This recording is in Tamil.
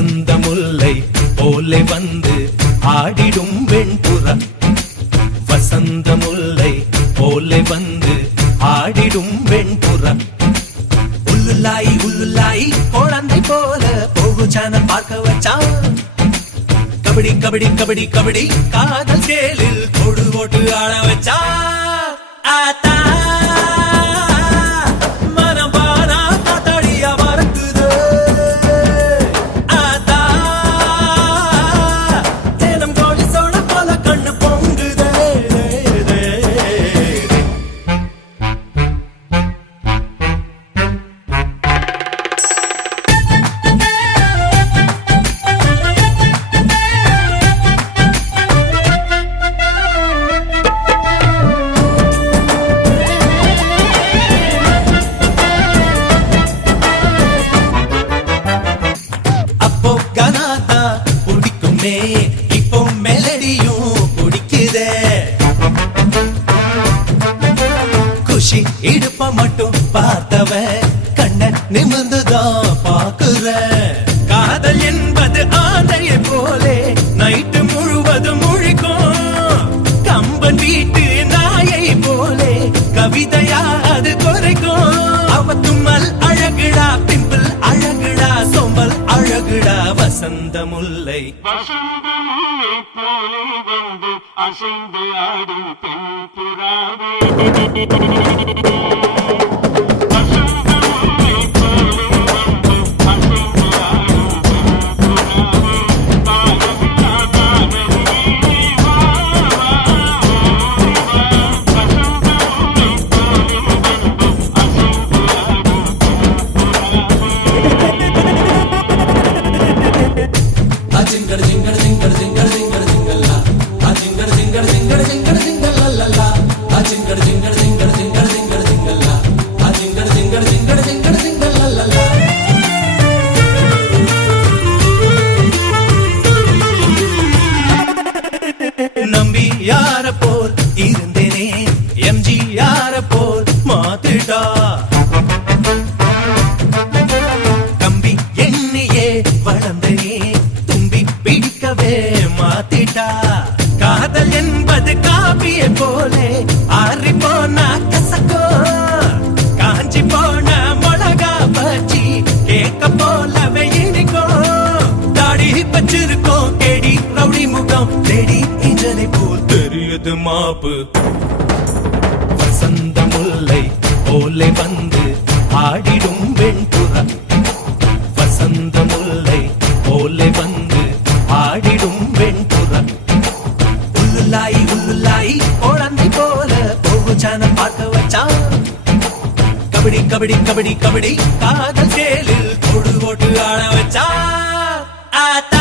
வசந்த முல்லை போலே வந்து ஆடிடும் வெண்புறா. வசந்த முல்லை போலே வந்து ஆடிடும் வெண்புறா. உள்ளுலாய் உள்ளுலாய் குழந்தை போல போகு சேனல் பார்க்க வச்சான். கபடி கபடி கபடி கபடி காதல் சேலில் கொடு ஓட்டு ஆட வச்சா. ஆத்தா மனம் பாரா காத்தாடியா மறக்குது. ஆத்தா தேனம் கோழி சோழ போல கண்ணு பொங்குதே. இப்போ மெலடியும் பிடிக்குதே. குஷி இடுப்ப மட்டும் பார்த்தவ கண்ண நிமிர்ந்துதான் பாக்குற. காதல் என்பது ஆந்தையை போலே நைட்டு முழுவதும் முழிக்கும். கம்பன் வீட்டு நாயை போலே கவிதையா அது குறைக்கும். அவ தும்மல் அழகுடா, பிம்பிள் அழகுடா, சோம்பல் அழகுடா. வசந்த முல்லை போலே வந்து அசைந்து ஆடும் பெண் புறாவே. நம்பி யார போல் இருந்தேனே எம்ஜி யார போல் மாத்திட்டா. தம்பி எண்ணியே வளர்ந்தனே தும்பி பிடிக்கவே மாத்திட்டா. காதல் என்பது காப்பிய போலே ஆறி போனா கசக்கோ. காஞ்சி போன மிளகா பச்சி கேட்க போலவே இனிக்கும். தாடி வச்சிருக்கோம் கேடி ரவுடி முகம் தேடி இன்றனை போல் தெரியுது மாப்பு. வசந்த முல்லை போலே வந்து ஆடிடும் வெண்புறா. வசந்த முல்லை போலே வந்து ஆடிடும் வெண்புறா. உள்ளுலாய் உள்ளுலாய் குழந்தை போல போகு சேனல் பார்க்க வச்சான். கபடி கபடி கபடி கபடி காதல் சேலில் கொடு ஓட்டு ஆட வச்சா. ஆத்தா